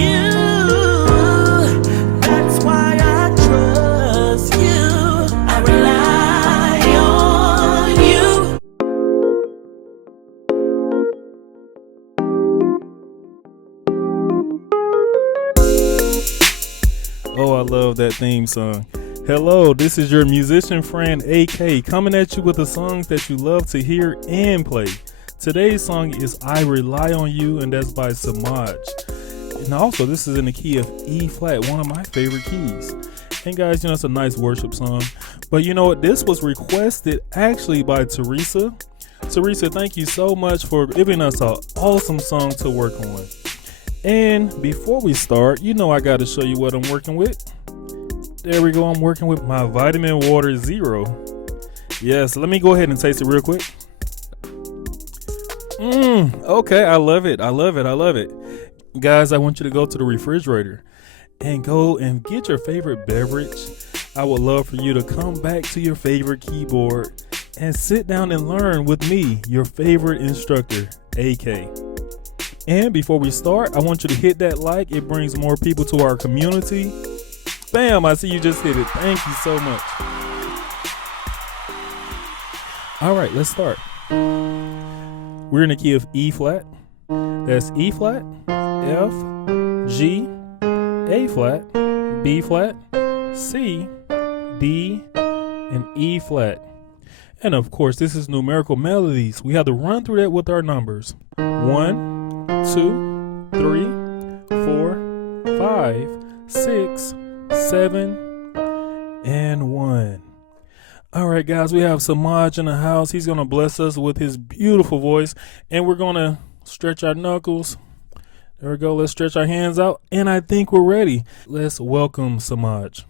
you. That's why I trust you. I rely on you. Oh, I love that theme song. Hello, this is your musician friend AK coming at you with the songs that you love to hear and play. Today's song is I Rely on You, and that's by Semaje. And also, this is in the key of E flat, one of my favorite keys. And guys, it's a nice worship song. But you know what? This was requested actually by Teresa. Teresa, thank you so much for giving us an awesome song to work on. And before we start, I got to show you what I'm working with. There we go. I'm working with my Vitamin Water Zero. Yes, let me go ahead and taste it real quick. Okay, I love it. I love it. I love it. Guys, I want you to go to the refrigerator and go and get your favorite beverage. I would love for you to come back to your favorite keyboard and sit down and learn with me, your favorite instructor, AK. And before we start, I want you to hit that like. It brings more people to our community. Bam, I see you just hit it. Thank you so much. All right, let's start. We're in the key of E flat. That's E flat, F, G, A flat, B flat, C, D, and E flat. And of course, this is numerical melodies. We have to run through that with our numbers. 1, 2, 3, 4, 5, 6, 7, and 1. All right, guys, we have Semaje in the house. He's going to bless us with his beautiful voice, and we're going to stretch our knuckles. There we go. Let's stretch our hands out, and I think we're ready. Let's welcome Semaje.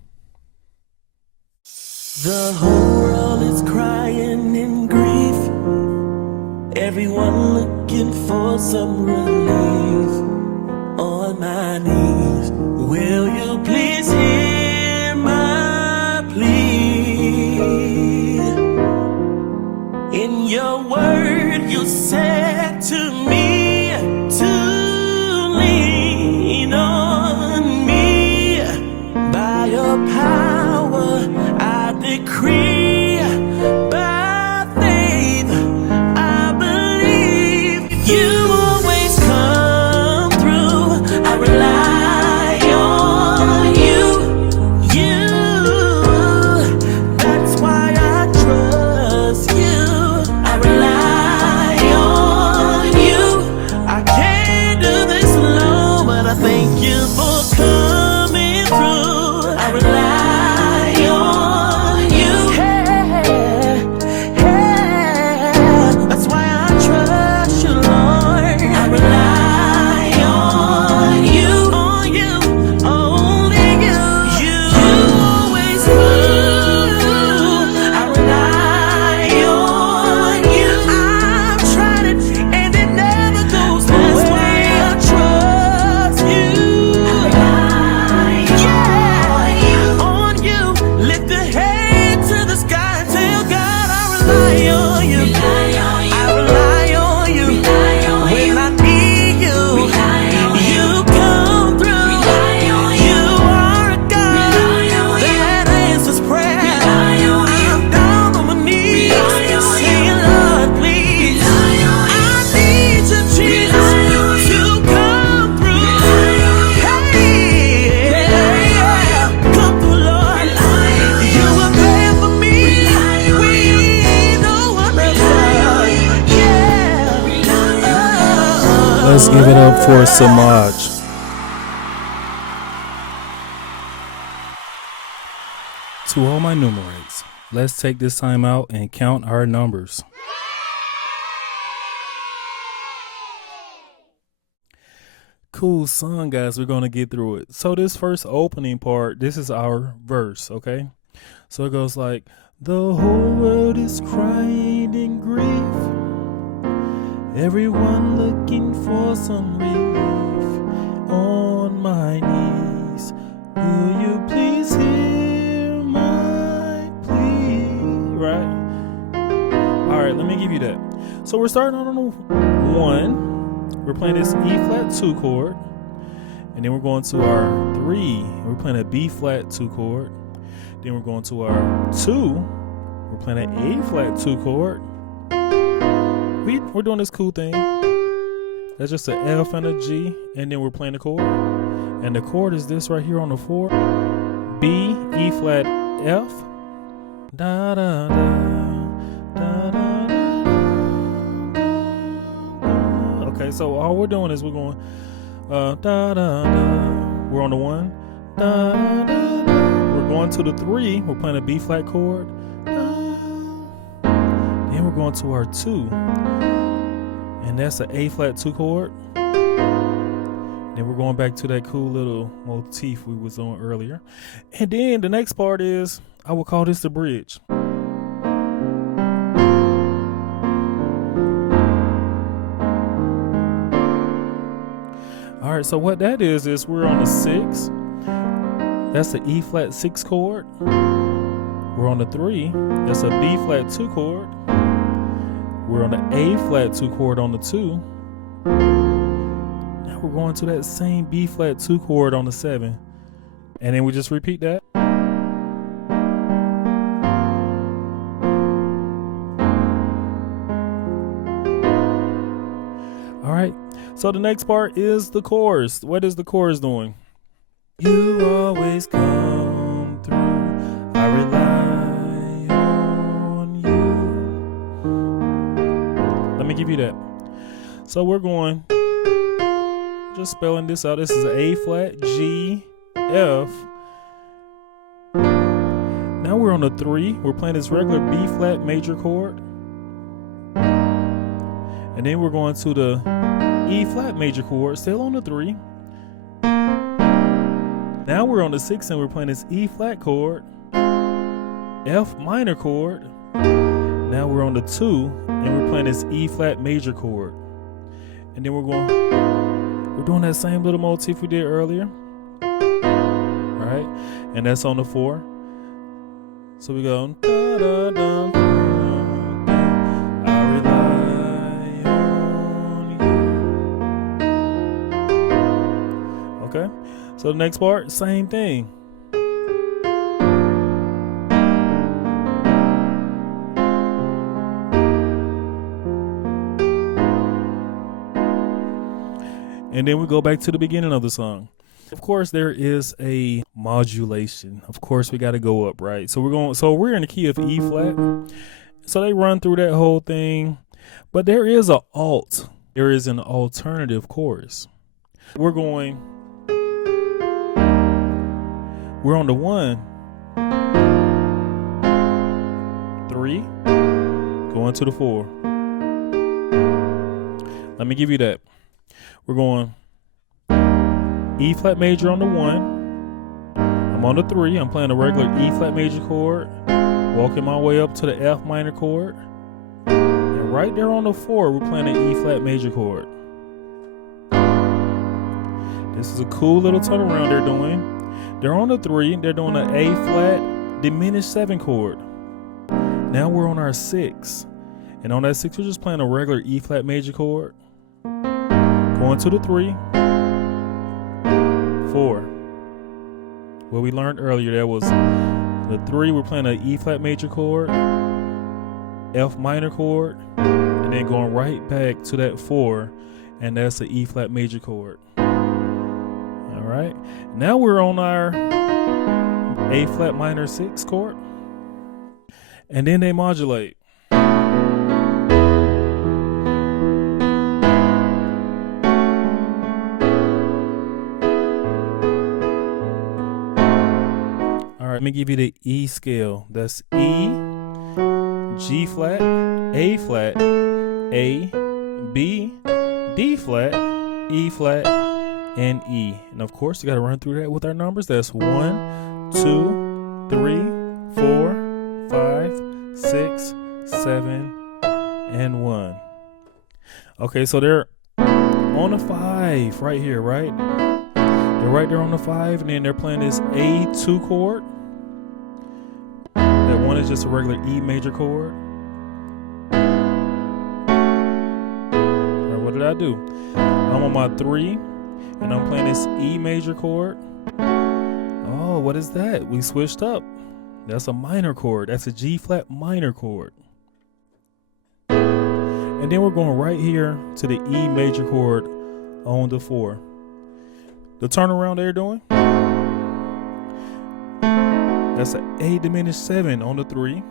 The whole world is crying in grief. Everyone looking for some relief. On my knees, will you please hear my plea? In your word you said to me to lean on me. By your power I decree, by faith I believe. You always come through. I rely on you. That's why I trust you. I rely on you. I can't do this alone, but I thank you for coming through. I rely on you. That's why I trust you, Lord. I rely on you, only you. You always do. I rely on you. I've tried it and it never goes the way I trust you. On you. Lift the head to the sky and tell God I rely on you. I rely on you. When I need you, you come through. You are a God that answers prayer. I'm down on my knees, saying, Lord, please. I need you, Jesus, to come through. Hey, come through, Lord. You were there for me. We know one another. Yeah. Let's give it up for Semaje. To all my numerates, let's take this time out and count our numbers. Cool song, guys. We're going to get through it. So this first opening part, this is our verse, okay? So it goes like, the whole world is crying in grief. Everyone looking for some relief. On my knees, will you please hear my plea? Right? All right, let me give you that. So we're starting on a 1. We're playing this E flat 2 chord. And then we're going to our 3. We're playing a B flat 2 chord. Then we're going to our 2. We're playing an A flat 2 chord. We're doing this cool thing. That's just an F and a G, and then we're playing the chord. And the chord is this right here on the 4. B, E flat, F. Da da da da da da. Okay, so all we're doing is we're going da da da. We're on the 1. Da da da. We're going to the 3. We're playing a B flat chord. Then we're going to our 2, and that's an A flat 2 chord. Then we're going back to that cool little motif we was on earlier. And then the next part is, I will call this the bridge. All right, so what that is we're on the 6. That's the E flat 6 chord. We're on the 3. That's a B flat 2 chord. We're on the A flat 2 chord on the 2. Now we're going to that same B flat 2 chord on the 7. And then we just repeat that. All right. So the next part is the chorus. What is the chorus doing? You always come through. I rely on you. Let me give you that. So we're going, just spelling this out. This is an A flat, G, F. Now we're on the 3. We're playing this regular B flat major chord. And then we're going to the E flat major chord, still on the 3. Now we're on the 6 and we're playing this E flat chord, F minor chord. Now we're on the 2 and we're playing this E flat major chord. And then we're doing that same little motif we did earlier. All right, and that's on the 4. So we go da da da. I rely on you. Okay. So the next part, same thing. And then we go back to the beginning of the song. Of course, there is a modulation. Of course, we got to go up, right? So we're in the key of E flat. So they run through that whole thing. But there is an alt. There is an alternative chorus. We're on the 1, 3, going to the 4. Let me give you that. We're going E flat major on the 1. I'm on the 3. I'm playing a regular E flat major chord, walking my way up to the F minor chord. And right there on the 4, we're playing an E flat major chord. This is a cool little turnaround they're doing. They're on the 3, they're doing an A flat diminished 7 chord. Now we're on our 6. And on that 6, we're just playing a regular E flat major chord. Going to the 3, 4. What we learned earlier, that was the 3, we're playing an E flat major chord, F minor chord, and then going right back to that 4, and that's an E flat major chord. All right, now we're on our A flat minor 6 chord, and then they modulate. All right, let me give you the E scale. That's E, G flat, A flat, A, B, D flat, E flat, and E. And of course, you got to run through that with our numbers. That's 1, 2, 3, 4, 5, 6, 7, and 1. Okay, so they're on the 5 right here, right? They're right there on the 5, and then they're playing this A2 chord. That 1 is just a regular E major chord. All right, what did I do? I'm on my 3, and I'm playing this E major chord. Oh, what is that? We switched up. That's a minor chord. That's a G flat minor chord. And then we're going right here to the E major chord on the 4. The turnaround they're doing, that's an A diminished 7 on the 3.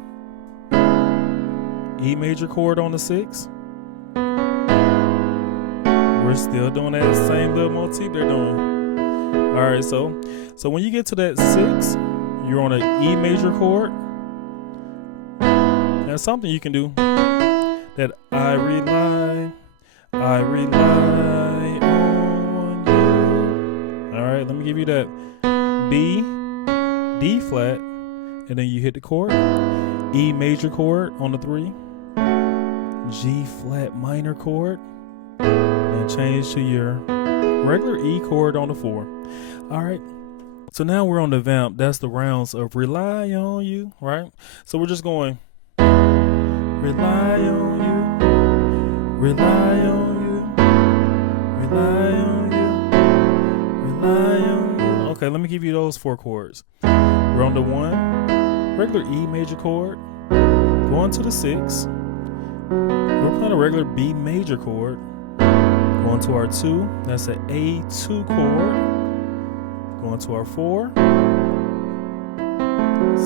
E major chord on the 6. We're still doing that same little motif they're doing. All right, so when you get to that 6, you're on an E major chord. That's something you can do. That I rely on you. All right, let me give you that B, D flat, and then you hit the chord. E major chord on the 3. G flat minor chord. And change to your regular E chord on the 4. All right. So now we're on the vamp. That's the rounds of rely on you, right? So we're just going rely on you, rely on you, rely on you, rely on you. Okay, let me give you those 4 chords. We're on the 1, regular E major chord, going to the 6. We're playing a regular B major chord. Going to our 2, that's an A2 chord. Going to our 4.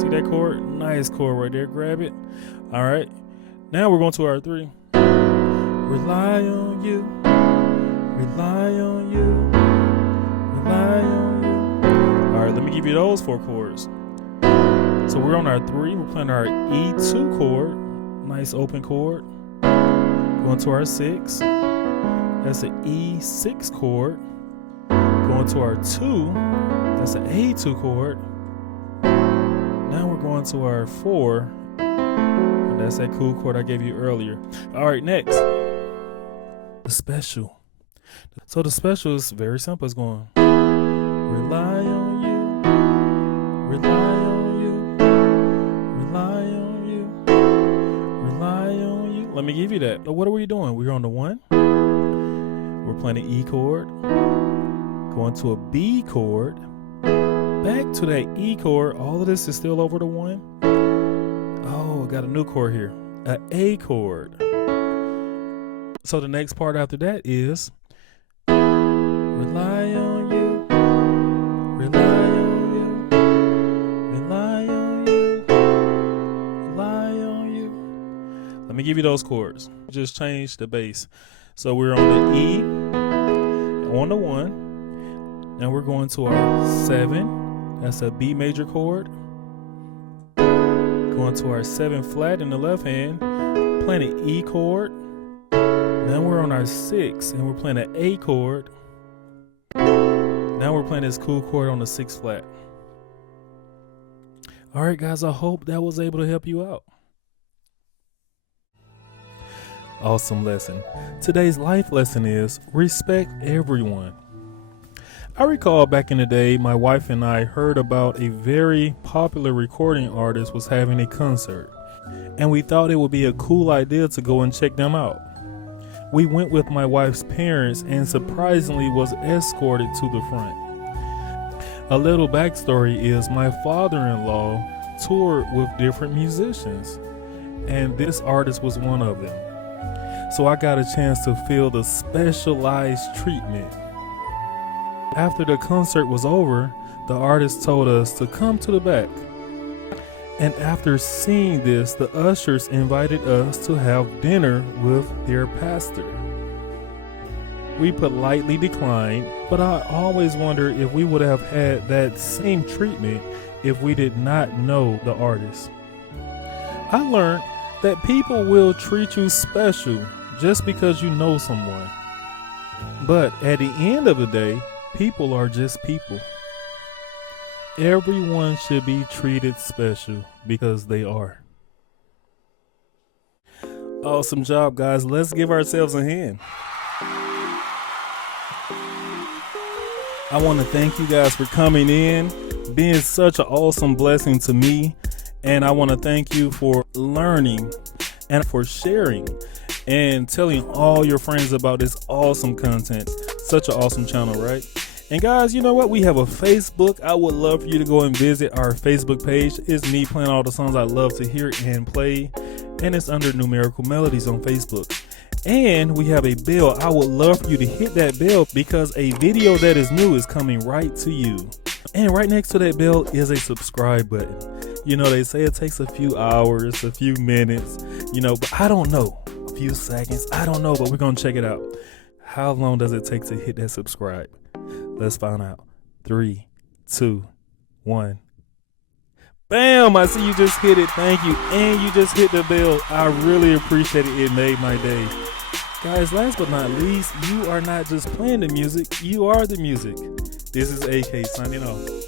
See that chord? Nice chord right there. Grab it. All right. Now we're going to our 3. Rely on you. Rely on you. Rely on you. All right, let me give you those 4 chords. So we're on our 3. We're playing our E2 chord. Nice open chord. Going to our 6. That's an E6 chord. Going to our 2. That's an A2 chord. Now we're going to our 4. And that's that cool chord I gave you earlier. All right, next. The special. So the special is very simple. It's going rely on you. Rely on you. Rely on you. Rely on you. Let me give you that. What are we doing? We're on the 1. We're playing an E chord, going to a B chord, back to that E chord. All of this is still over the 1. Oh, I got a new chord here, an A chord. So the next part after that is rely on you, rely on you, rely on you, rely on you. Let me give you those chords. Just change the bass. So we're on the E, on the 1. Now we're going to our 7. That's a B major chord. Going to our 7 flat in the left hand, playing an E chord. Now we're on our 6 and we're playing an A chord. Now we're playing this cool chord on the 6 flat. All right, guys, I hope that was able to help you out. Awesome lesson. Today's life lesson is respect everyone. I recall back in the day, my wife and I heard about a very popular recording artist was having a concert, and we thought it would be a cool idea to go and check them out. We went with my wife's parents and surprisingly was escorted to the front. A little backstory is my father-in-law toured with different musicians, and this artist was one of them. So I got a chance to feel the specialized treatment. After the concert was over, the artist told us to come to the back. And after seeing this, the ushers invited us to have dinner with their pastor. We politely declined, but I always wonder if we would have had that same treatment if we did not know the artist. I learned that people will treat you special just because you know someone. But at the end of the day, people are just people. Everyone should be treated special because they are. Awesome job, guys. Let's give ourselves a hand. I want to thank you guys for coming in, being such an awesome blessing to me. And I want to thank you for learning and for sharing and telling all your friends about this awesome content. Such an awesome channel, right? And guys, you know what? We have a Facebook. I would love for you to go and visit our Facebook page. It's me playing all the songs I love to hear and play. And it's under Numerical Melodies on Facebook. And we have a bell. I would love for you to hit that bell because a video that is new is coming right to you. And right next to that bell is a subscribe button. You know, they say it takes a few hours, a few minutes, you know, but I don't know. A few seconds. I don't know, but we're going to check it out. How long does it take to hit that subscribe? Let's find out. 3, 2, 1. Bam! I see you just hit it. Thank you. And you just hit the bell. I really appreciate it. It made my day. Guys, last but not least, you are not just playing the music. You are the music. This is AK signing off.